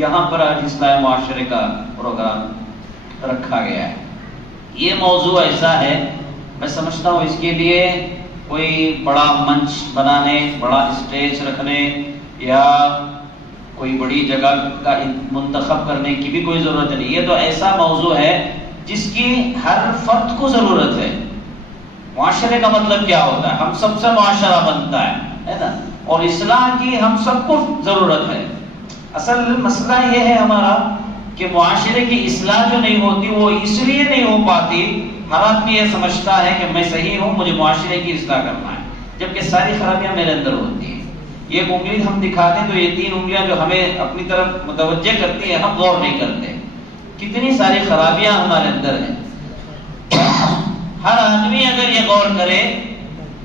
یہاں پر آج اصلاح معاشرے کا پروگرام رکھا گیا ہے۔ یہ موضوع ایسا ہے، میں سمجھتا ہوں اس کے لیے کوئی بڑا منچ بنانے، بڑا اسٹیج رکھنے یا کوئی بڑی جگہ کا منتخب کرنے کی بھی کوئی ضرورت نہیں۔ یہ تو ایسا موضوع ہے جس کی ہر فرد کو ضرورت ہے۔ معاشرے کا مطلب کیا ہوتا ہے؟ ہم سب سے معاشرہ بنتا ہے نا، اور اصلاح کی ہم سب کو ضرورت ہے۔ اصل مسئلہ یہ ہے ہمارا کہ معاشرے کی اصلاح جو نہیں ہوتی وہ اس لیے نہیں ہو پاتی، ہر آدمی یہ سمجھتا ہے کہ میں صحیح ہوں، مجھے معاشرے کی اصلاح کرنا ہے، جبکہ ساری خرابیاں میرے اندر ہوتی ہیں۔ ایک انگلی ہم دکھاتے ہیں تو یہ 3 انگلیاں جو ہمیں اپنی طرف متوجہ کرتی ہیں، ہم غور نہیں کرتے۔ کتنی ساری خرابیاں ہمارے اندر ہیں۔ ہر آدمی اگر یہ غور کرے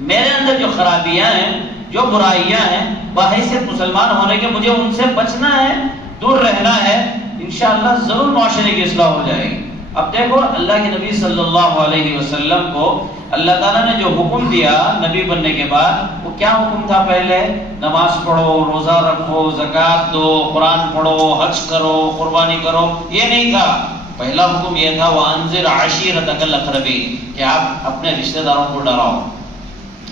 میرے اندر جو خرابیاں ہیں، جو برائیاں ہیں، بحیثیت مسلمان ہونے کے مجھے ان سے بچنا ہے، دور رہنا ہے، انشاءاللہ ضرور معاشرے کی اصلاح ہو جائے گی۔ اب دیکھو اللہ کے نبی صلی اللہ علیہ وسلم کو اللہ تعالیٰ نے جو حکم دیا نبی بننے کے بعد، وہ کیا حکم تھا؟ پہلے نماز پڑھو، روزہ رکھو، زکوٰۃ دو، قرآن پڑھو، حج کرو، قربانی کرو، یہ نہیں تھا۔ پہلا حکم یہ تھا وَأَنذِرْ عَشِيرَتَكَ الْأَقْرَبِينَ، کہ آپ اپنے رشتہ داروں کو ڈراؤ،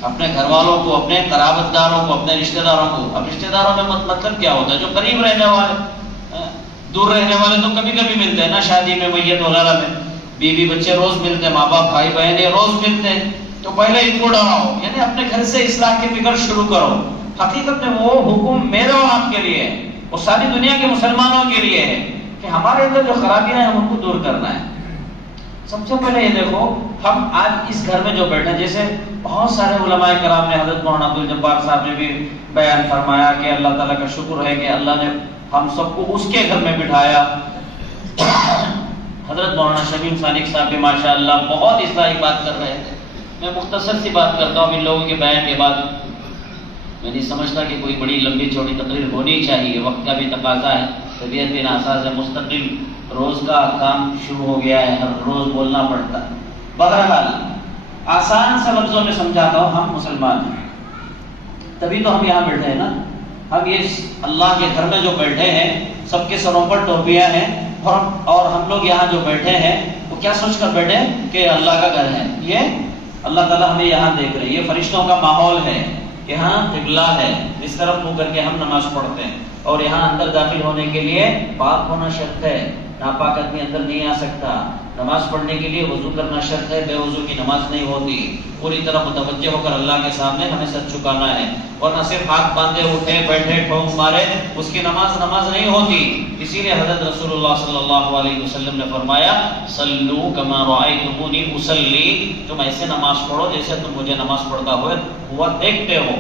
اپنے گھر والوں کو، اپنے قرابت داروں کو، اپنے رشتہ داروں کو۔ اب رشتہ داروں میں مطلب کیا ہوتا ہے؟ جو قریب رہنے والے، دور رہنے والے تو کبھی کبھی ملتے ہیں نا، شادی میں، میت وغیرہ میں، بیوی بچے روز ملتے ہیں، ماں باپ بھائی بہن یہ روز ملتے ہیں، تو پہلے ان کو ڈراؤ، یعنی اپنے گھر سے اصلاح کی فکر شروع کرو۔ حقیقت میں وہ حکم میرے اور آپ کے لیے ہے، وہ ساری دنیا کے مسلمانوں کے لیے ہے کہ ہمارے اندر جو خرابیاں ہیں ہم ان کو دور کرنا ہے۔ سب سے پہلے یہ دیکھو، ہم آج اس گھر میں جو بیٹھے ہیں، جیسے بہت سارے علماء کرام نے، حضرت مولانا عبدالجبار صاحب نے بھی بیان فرمایا کہ اللہ تعالیٰ کا شکر ہے کہ اللہ نے ہم سب کو اس کے گھر میں بٹھایا۔ حضرت مولانا شمیم صادق صاحب بھی ماشاءاللہ بہت اصلاحی بات کر رہے تھے۔ میں مختصر سی بات کرتا ہوں ان لوگوں کے بیان کے بعد، میں نہیں سمجھتا کہ کوئی بڑی لمبی چوڑی تقریر ہونی چاہیے، وقت کا بھی تقاضا ہے، طبیعت بھی ناساز ہے، مستقل روز کا کام شروع ہو گیا ہے، ہر روز بولنا پڑتا ہے۔ بہرحال آسان سے لفظوں میں سمجھاتا ہوں، ہم مسلمان ہیں، تبھی تو ہم یہاں بیٹھے ہیں نا۔ ہم یہ اللہ کے گھر میں جو بیٹھے ہیں، سب کے سروں پر ٹوپیاں ہیں، اور ہم لوگ یہاں جو بیٹھے ہیں وہ کیا سوچ کر بیٹھے کہ اللہ کا گھر ہے، یہ اللہ تعالیٰ ہمیں یہاں دیکھ رہے ہیں، یہ فرشتوں کا ماحول ہے، یہاں قبلہ ہے، اس طرف منہ کر کے ہم نماز پڑھتے ہیں، اور یہاں اندر داخل ہونے کے لیے پاک ہونا شرط ہے، ناپاک آدمی اندر نہیں آ سکتا۔ نماز پڑھنے کے لیے وضو کرنا شرط ہے، بے وضو کی نماز نہیں ہوتی۔ پوری طرح متوجہ ہو کر اللہ کے سامنے ہمیں سر جھکانا ہے، ورنہ صرف ہاتھ باندھے اٹھے بیٹھے ٹھونک مارے اس کی نماز نہیں ہوتی۔ اسی لیے حضرت رسول اللہ صلی اللہ علیہ وسلم نے فرمایا صلو کما رأیتمونی اصلی، تم ایسے نماز پڑھو جیسے تم مجھے نماز پڑھتا ہوا دیکھتے ہو۔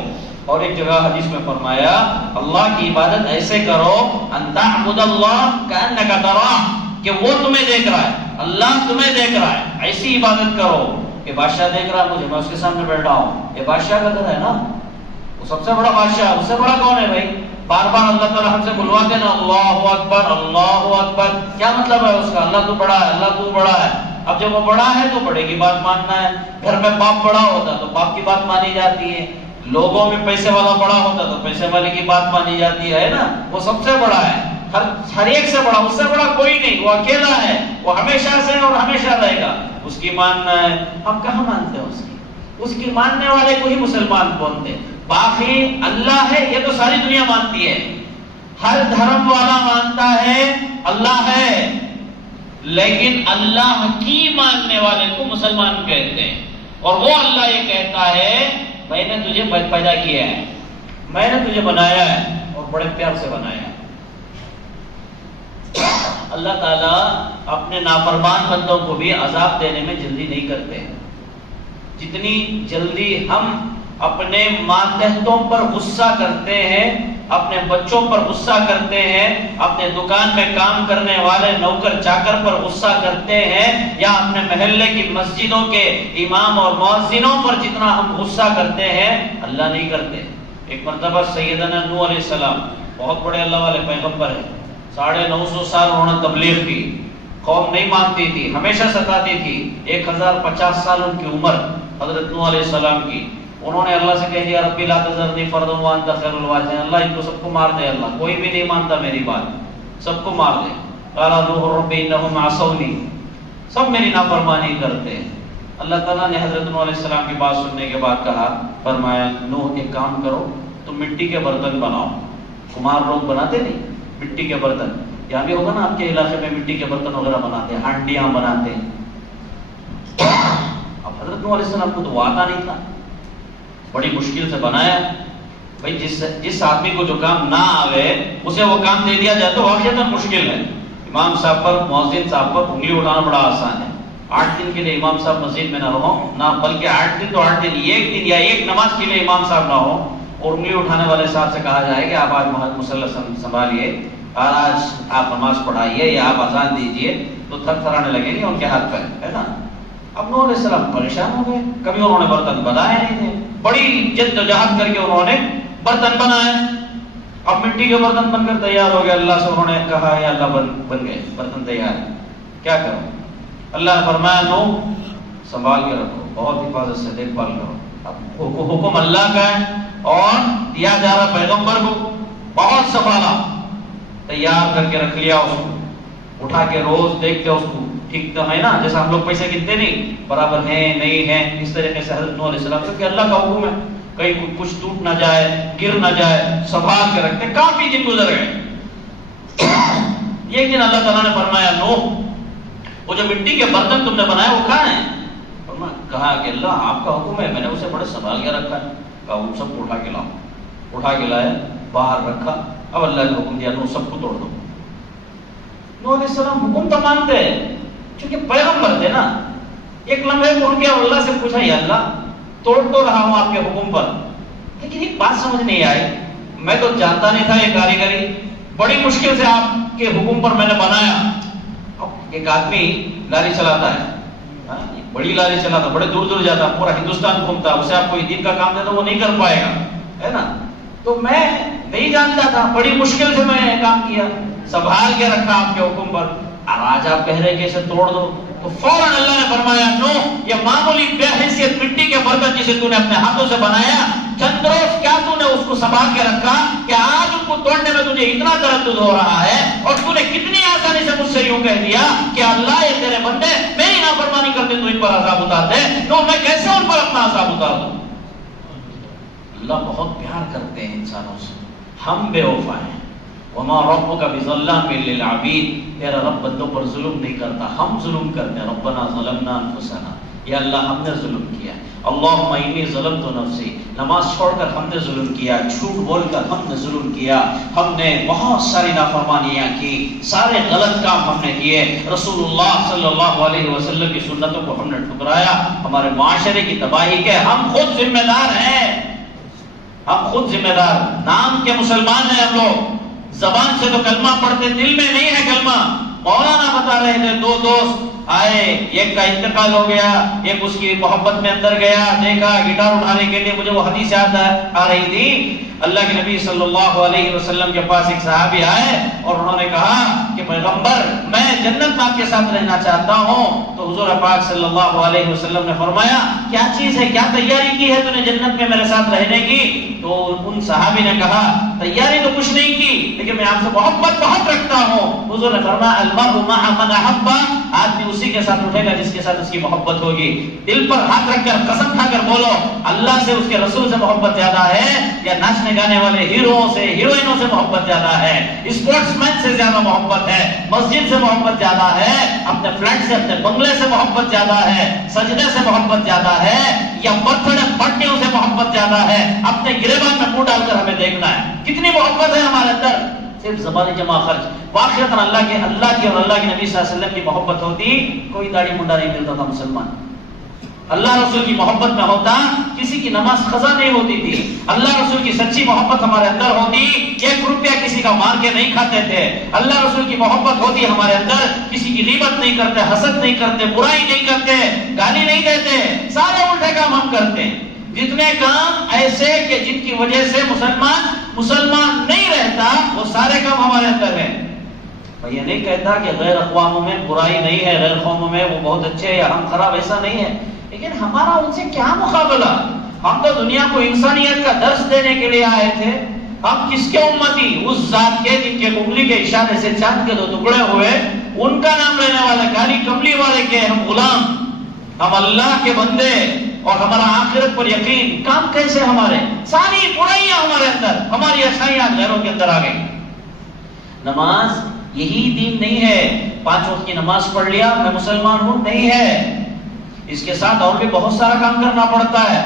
اور ایک جگہ حدیث میں فرمایا اللہ کی عبادت ایسے کرو ان تعبد اللہ کأنک تراہ، کہ وہ تمہیں دیکھ رہا ہے، اللہ تمہیں دیکھ رہا ہے، ایسی عبادت کرو کہ بادشاہ دیکھ رہا ہے مجھے، میں اس کے سامنے بیٹھا ہوں، یہ بادشاہ کا گھر ہے نا، وہ سب سے بڑا بادشاہ، اس سے بڑا کون ہے بھائی؟ بار بار اللہ تعالیٰ ہم سے بلواتے نا اللہ اکبر اللہ اکبر، کیا مطلب ہے اس کا؟ اللہ تو بڑا ہے، اللہ تو بڑا ہے۔ اب جب وہ بڑا ہے تو بڑے کی بات ماننا ہے۔ گھر میں باپ بڑا ہوتا تو باپ کی بات مانی جاتی ہے، لوگوں میں پیسے والا بڑا ہوتا تو پیسے والے کی بات مانی جاتی ہے نا، وہ سب سے بڑا ہے، ہر ایک سے بڑا، اس سے بڑا کوئی نہیں، وہ اکیلا ہے، وہ ہمیشہ سے اور ہمیشہ رہے گا، اس کی ماننا ہے۔ ہم کہاں مانتے ہیں اس کی ماننے والے کو ہی مسلمان بولتے، باقی اللہ ہے یہ تو ساری دنیا مانتی ہے، ہر دھرم والا مانتا ہے اللہ ہے، لیکن اللہ کی ماننے والے کو مسلمان کہتے ہیں، اور وہ اللہ یہ کہتا ہے میں نے تجھے پیدا کیا ہے، میں نے تجھے بنایا ہے اور بڑے پیار سے بنایا ہے۔ اللہ تعالیٰ اپنے نافرمان بندوں کو بھی عذاب دینے میں جلدی نہیں کرتے، جتنی جلدی ہم اپنے ماتحتوں پر غصہ کرتے ہیں، اپنے بچوں پر غصہ کرتے ہیں، اپنے دکان میں کام کرنے والے نوکر چاکر پر غصہ کرتے ہیں، یا اپنے محلے کی مسجدوں کے امام اور مؤذنوں پر جتنا ہم غصہ کرتے ہیں اللہ نہیں کرتے۔ ایک مرتبہ سیدنا نوح علیہ السلام بہت بڑے اللہ والے پیغمبر ہیں، 950 سال انہوں نے تبلیغ کی، قوم نہیں مانتی تھی، ہمیشہ ستاتی تھی، 1050 سال ان کی عمر حضرت نوح علیہ السلام کی۔ انہوں نے اللہ سے کہہ دیا ربی لا تذرنی فردا وانت خیر الوارثین، اللہ ان کو سب کو مار دے، اللہ کوئی بھی نہیں مانتا میری بات۔ سب کو مار دے. قال نوح رب انہم عصونی، سب میری نافرمانی کرتے ہیں. اللہ تعالیٰ نے حضرت نوح علیہ السلام کی بات سننے کے بعد کہا، فرمایا نوح ایک کام کرو، تم مٹی کے برتن بناؤ. کمار لوگ بناتے نہیں مٹی کے برتن، یہاں بھی ہوگا نا آپ کے علاقے میں مٹی کے برتن وغیرہ بناتے ہیں، ہانڈیاں بناتے ہیں. اب حضرت نوح علیہ السلام کو تو وہ آتا نہیں تھا، بڑی مشکل سے بنایا. بھائی جس آدمی کو جو کام نہ آوے اسے وہ کام دے دیا جائے تو واقعتاً مشکل ہے. امام صاحب پر، مؤذن صاحب پر انگلی اٹھانا بڑا آسان ہے. 8 دن کے لیے امام صاحب مسجد میں نہ رہو، نہ بلکہ 8 دن تو 8 دن، ایک دن یا ایک نماز کے لیے امام صاحب نہ ہو اور انگلی اٹھانے والے صاحب سے کہا جائے کہ آپ آج مصلی سنبھالیے اور آج آپ نماز پڑھائیے یا آپ اذان دیجیے، تو تھر تھرانے لگیں گے ان کے ہاتھ پہ، ہے نا. اب نوح علیہ السلام پریشان ہو گئے، کبھی انہوں نے برتن بنائے نہیں تھے، بڑی جد و جہد کر کے انہوں نے برتن بنائے. اب مٹی کے برتن بن کر تیار ہو گئے. اللہ سے انہوں نے کہا یا اللہ بن گئے برتن تیار، کیا کروں؟ اللہ نے فرمایا نوح سنبھال کے رکھو، بہت حفاظت سے دیکھ بھال کرو. اب حکم اللہ کا ہے اور دیا جا رہا پیغمبر کو، بہت سنبھالا، تیار کر کے رکھ لیا. اس کو اٹھا کے روز دیکھتے اس کو ٹھیک تو ہے نا، جیسا ہم لوگ پیسے گنتے نہیں، برابر ہیں نہیں ہیں، اس طریقے سے حضرت نوح علیہ السلام سے کہ اللہ کا حکم ہے، کہیں کچھ ٹوٹ نہ جائے، گر نہ جائے، سنبھال کے رکھتے. کافی دن گزر گئے. ایک دن اللہ تعالیٰ نے فرمایا نوح وہ جو مٹی کے برتن تم نے بنائے وہ کہاں ہیں؟ کہا کہ اللہ آپ کا حکم ہے، میں نے اسے بڑے سنبھال کے رکھا ہے. کہا ان سب کو اٹھا کے لاؤ. اٹھا کے لائے، باہر رکھا. اب اللہ نے حکم دیا نوح سب کو توڑ دو. نوح علیہ السلام حکم تو مانتے چونکہ پیغمبر تھے نا. ایک لمحے کو رکے اور اللہ سے پوچھا یا اللہ توڑ تو رہا ہوں آپ کے حکم پر، لیکن ایک بات سمجھ نہیں آئی، میں تو جانتا نہیں تھا یہ کاریگری، بڑی مشکل سے آپ کے حکم پر میں نے بنایا. اب ایک آدمی لاری چلاتا ہے، بڑی لاری چلاتا، بڑے دور دور جاتا، پورا ہندوستان گھومتا، اسے آپ کوئی دین کا کام دے تو وہ نہیں کر پائے گا، ہے نا. تو میں نہیں جانتا تھا، بڑی مشکل سے میں نے کام کیا، سنبھال کے رکھا آپ کے حکم پر. اب آج آپ کہہ رہے کہ اسے توڑ دو، تو فوراً اللہ نے فرمایا نوح یہ معمولی بے حیثیت مٹی کے برتن جسے تو نے اپنے ہاتھوں سے بنایا، چند روز کیا تو نے اس کو سنبھال کے رکھا کہ آج ان کو توڑنے میں تجھے اتنا تردد ہو رہا ہے، اور تو نے کتنی آسانی سے مجھ سے یوں کہہ دیا کہ اللہ یہ تیرے بندے میری نافرمانی کرتے تو ان پر عذاب اتار دے، تو میں کیسے ان پر اپنا عذاب اتار دوں؟ اللہ بہت پیار کرتے ہیں انسانوں سے، ہم بے وفا ہیں. وما ربک بظلام للعبید، تیرا رب بندوں پر ظلم نہیں کرتا، ہم ظلم کرتے ہیں. ربنا ظلمنا انفسنا، یا اللہ ہم نے ظلم کیا. اللہم انی ظلمت نفسی، نماز چھوڑ کر ہم نے ظلم کیا، جھوٹ بول کر ہم نے ظلم کیا، ہم نے بہت ساری نافرمانیاں کی، سارے غلط کام ہم نے کیے، رسول اللہ صلی اللہ علیہ وسلم کی سنتوں کو ہم نے ٹھکرایا، ہمارے معاشرے کی تباہی کے ہم خود ذمہ دار ہیں. ہم خود ذمہ دار، نام کے مسلمان ہیں ہم لوگ، زبان سے تو کلمہ پڑھتے، دل میں نہیں ہے کلمہ. مولانا بتا رہے تھے دو دوست آئے، ایک کا انتقال ہو گیا، ایک اس کی محبت میں اندر گیا، دیکھا گٹار اٹھانے کے لیے، مجھے وہ حدیث یاد آ رہی تھی. اللہ کے نبی صلی اللہ علیہ وسلم کے پاس ایک صحابی آئے اور انہوں نے کہا کہ پیغمبر میں جنت میں آپ کے ساتھ رہنا چاہتا ہوں. تو حضور پاک صلی اللہ علیہ وسلم نے فرمایا کیا چیز ہے، کیا تیاری کی ہے تو نے جنت میں میرے ساتھ رہنے کی؟ تو ان صحابی نے کہا تیاری تو کچھ نہیں کی، لیکن میں آپ سے محبت بہت رکھتا ہوں. حضور نے فرمایا المرء مع من احب، آدمی اسی کے ساتھ اٹھے گا جس کے ساتھ اس کی محبت ہوگی. دل پر ہاتھ رکھ کر قسم کھا کر بولو اللہ سے اس کے رسول سے محبت زیادہ ہے یا ناچنے گانے والے ہیرو سے ہیروئنوں سے محبت زیادہ ہے، اسپورٹس مین سے زیادہ محبت ہے، مسجد سے محبت زیادہ ہے، اپنے فلیٹ سے اپنے بنگلے سے محبت زیادہ ہے، سجدے سے محبت زیادہ ہے، یا برتھ ڈے پارٹیوں سے محبت زیادہ ہے؟ اپنے گریبان میں منہ ڈال کر ہمیں دیکھنا ہے کتنی محبت ہے ہمارے اندر. صرف زبانی جمع خرچ. واقعتاً اللہ کی اور اللہ کے نبی صلی اللہ علیہ وسلم کی محبت ہوتی کوئی داڑھی منڈا نہیں ملتا تھا مسلمان. اللہ رسول کی محبت میں ہوتا کسی کی نماز قضا نہیں ہوتی تھی. اللہ رسول کی سچی محبت ہمارے اندر ہوتی 1 روپیہ کسی کا مار کے نہیں کھاتے تھے. اللہ رسول کی محبت ہوتی ہمارے اندر کسی کی غیبت نہیں کرتے، حسد نہیں کرتے، برائی نہیں کرتے، گالی نہیں دیتے، سارے الٹے کام ہم کرتے ہیں. جتنے کام ایسے کہ جن کی وجہ سے مسلمان نہیں رہتا وہ سارے کام ہمارے اندر ہیں. میں یہ نہیں کہتا کہ غیر اقواموں میں برائی نہیں ہے، غیر قوموں میں وہ بہت اچھے ہیں یا ہم خراب، ایسا نہیں ہے. لیکن ہمارا ان سے کیا مقابلہ؟ ہم تو دنیا کو انسانیت کا درس دینے کے لیے آئے تھے. ہم کس کے امتی؟ اس ذات کے جن کے انگلی کے اشارے سے چاند کے 2 ٹکڑے ہوئے ان کا نام لینے والے، کالی کملی والے کے ہم غلام، ہم اللہ کے بندے، اور ہمارا آخرت پر یقین۔ کام کیسے ہمارے؟ ساری برائیاں ہمارے اندر، ہماری اچھائیاں غیروں کے اندر آ گئی۔ نماز یہی دین نہیں ہے، 5 وقت کی نماز پڑھ لیا میں مسلمان ہوں، نہیں ہے، اس کے ساتھ اور بھی بہت سارا کام کرنا پڑتا ہے۔